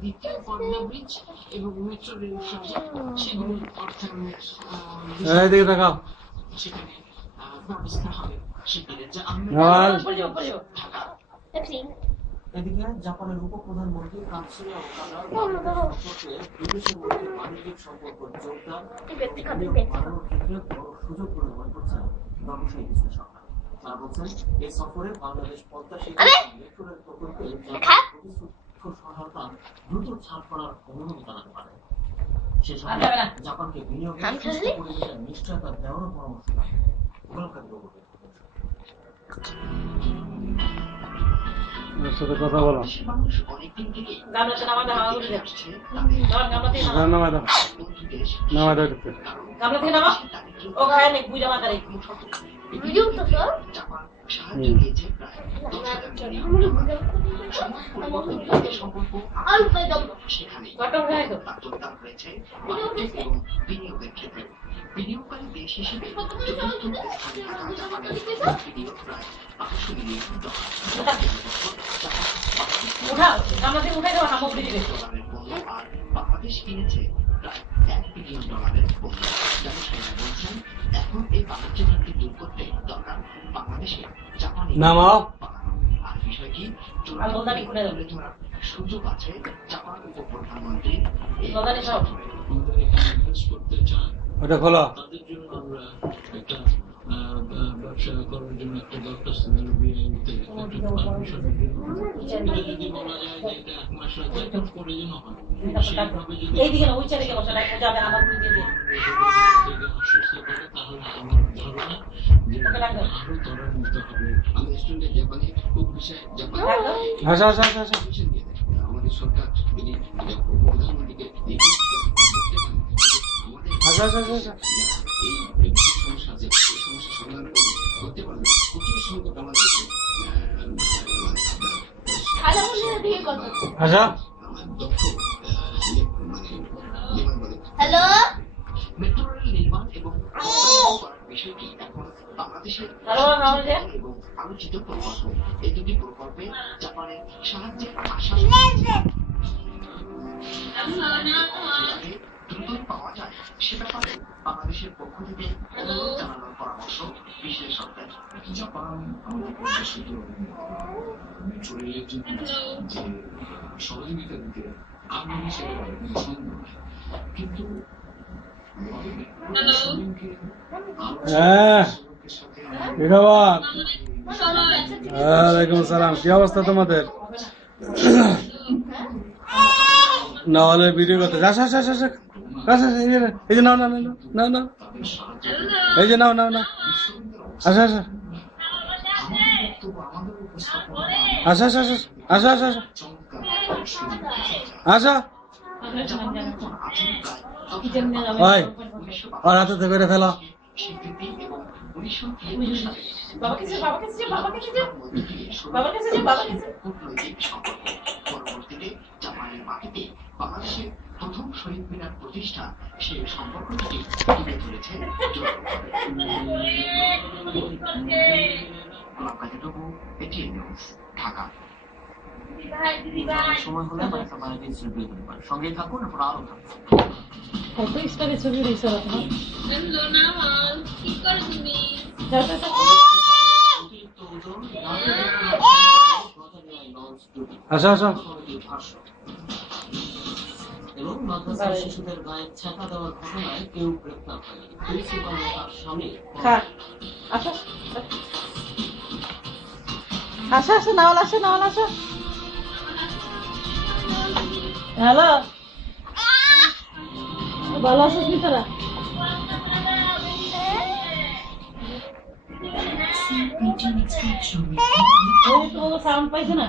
দ্বিতীয় পদ্মা ব্রিজ এবং metro rail সেগুলো অর্থায়নের সেখানে ব্যবস্থা হবে শিবিরের যা এদিকে জাপানের উপপ্রধানমন্ত্রী কাতসুয়া ওকাদা বিদেশের মধ্যে বাণিজ্যিক সম্পর্ক জোরদার বড় সুযোগ বলে মনে করছেন ব্যবসায়ী বিশ্লেষকরা। তারা বলছেন এই সফরে বাংলাদেশ পদ্মা সেতু মেট্রো রেল প্রকল্পে সহায়তা দ্রুত ছাড় করার অনুরোধ জানাতে পারে। সে সময় জাপানকে বিনিয়োগের সুস্থ পরিবেশের নিশ্চয়তা দেওয়ারও পরামর্শ দেয়। সাথে কথা বলো বিনিয়োগকারী দেশ হিসেবে বাংলাদেশ কিনেছে প্রায় $1 বিলিয়ন পণ্য। ব্যবসায়ীরা বলছেন এখন এই বাণিজ্য ঘাটতি দূর করতে দরকার বাংলাদেশে জাপানি আর বিষয়টি তুলে ধরার সুযোগ আছে জাপান উপপ্রধানমন্ত্রী করতে চান। ওটা খোলো। তাদের জন্য আমরা একটা ব্যবসা করার জন্য একটা দরখাস্ত যদি বলা যায় যে এটা 1 মাস প্রয়োজন হয় সেইভাবে যদি আশ্বস্ত করে তাহলে আমার ধারণা যে আরো ত্বরান্বিত হবে। আমি স্টুডেন্ট জাপানে খুব বিষয় জাপান আমাদের সরকার যদি প্রধানমন্ত্রীকে হ্যালো মেট্রো রেল নির্মাণ এবং বিষয়টি এখন বাংলাদেশের এবং আলোচিত প্রকল্প। এই দুটি প্রকল্পে জাপানের সাহায্যের আশা দ্রুতই পাওয়া যায় সে ব্যাপারে বাংলাদেশের পক্ষ থেকে অনুরোধ জানানোর পরামর্শ বিশ্লেষকদের। জাপান আমাদের প্রত্যাশিত মেট্রো রেলের জন্য যে সহযোগিতা দিতে আগ্রহী সেটা সন্দেহ নয়, কিন্তু ওয়ালাইকুম সালাম, কি অবস্থা তোমাদের? না হলে ভিডিও করতে এই যে নাও না না না এই যে নাও আসা আসা আসা আসা আসা আসা আসা ওই আর হাতে করে ফেলো। বাংলাদেশের প্রথম শহীদ মিনার প্রতিষ্ঠা সে সম্পর্কটি তুলে ধরেছে ঢাকা। সময় হলে সঙ্গে থাকুন, আরো কত স্টারে ছবি রয়েছে আসা আসা এবং মাদ্রাসার শিশুদের গায়ে ছাতা দেওয়ার ঘটনায় কেউ গ্রেপ্তার হয়নি। প্রিন্সিপাল ও তার স্বামী আসা আসা নাওয়াল আসা। হ্যালো, ভালো আছিস মিতারা? সাউন্ড পাইছে না?